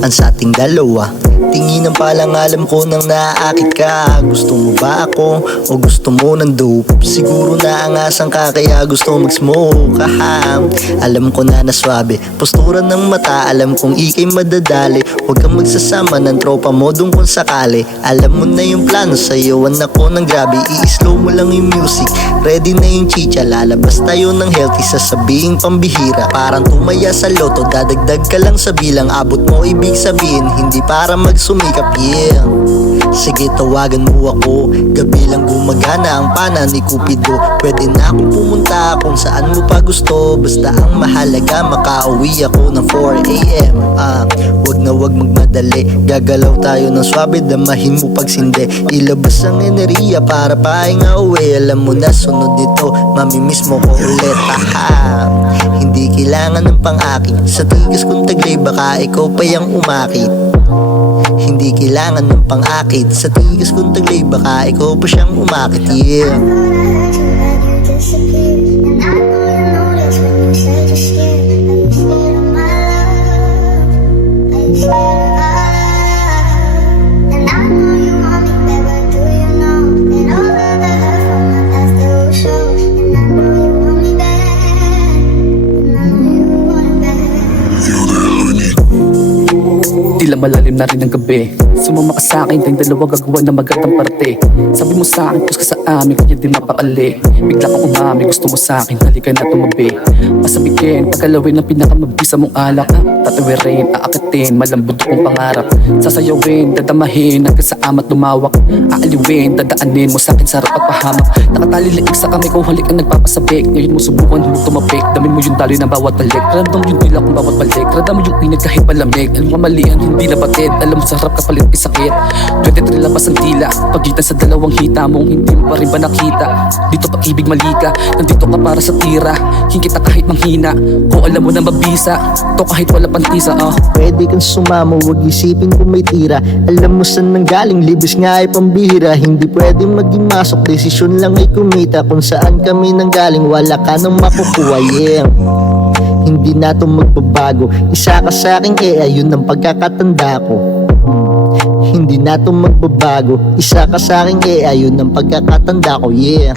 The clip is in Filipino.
ang sa ating dalawa. Tinginan pa lang alam ko nang naaakit ka. Gusto mo ba ako o gusto mo ng dope? Siguro naangasan ka kaya gusto mag-smoke. Alam ko na naswabe postura ng mata, alam kong ikay madadali. Huwag kang magsasama ng tropa mo dun kung sakali. Alam mo na yung plano sa'yo, anak ko ng grabe. I-slow mo lang yung music, ready na yung chicha. Lalabas tayo ng healthy, sasabihin pambihira. Parang tumaya sa loto, dadagdag ka lang sa bilang. Abot mo ibig sabihin, hindi para magsumikap, yeah. Sige tawagan mo ako, gabi lang gumagana ang pana ni Cupido. Pwede na akong pumunta kung saan mo pa gusto. Basta ang mahalaga makauwi ako ng 4 AM. Wag na wag magmadali, gagalaw tayo ng swabe, damahin mo pagsindi. Ilabas ang enerhiya para pahinga uwi. Alam mo na sunod dito, mamimiss mo ko ulit. Hindi kailangan ng pang-aking, sa tigas kong taglay baka ikaw pa yung umakit. Hindi kailangan ng pang-akit, sa tigas kong taglay baka ikaw pa siyang umakit, yeah. Tila malalim na rin ang gabi, sumama ka sa'kin, tayong dalawa gagawa na magandang parte. Sabi mo sa'kin, pus ka sa amin, kaya di mapakali. Bigla kang umami, gusto mo sa'kin, halika na tumabi. Pasabihin, pagkalawin ang pinakamabisa mong alak. Tatawirin, aakatin, malambot kong pangarap. Sasayawin, dadamahin, hanggang sa amat lumawak. Aaliwin, dadaanin mo sa'kin sarap at pahamak. Nakatali liig sa kamay ko, halik ang nagpapasabik. Ngayon mo subukan, huwag tumapik. Damin mo yung daloy ng bawat balik. Random yung tila kong bawat balik. Random yung init kahit malamig. Alam kamalian, hindi na batid. Alam mo sarap kapalit ay sakit. 23 labas ang tila, pagitan sa dalawang hita mong hindi mo pa rin ba nakita. Dito pag-ibig malika, nandito ka para sa tira. Hingi kita kahit manghina, kung alam mo na mabisa. To kahit wala pantisa, Pwede kang sumama, wag isipin kung may tira. Alam mo saan nanggaling, libis nga ay pambihira. Hindi pwede maging masok, desisyon lang ay kumita. Kung saan kami nanggaling, wala ka nang makukuha, yeah. Hindi na to magbabago, isa ka sa'king ayun ang pagkakatanda ko. Hindi na to magbabago, isa ka sa'king ayun ang pagkakatanda ko, yeah.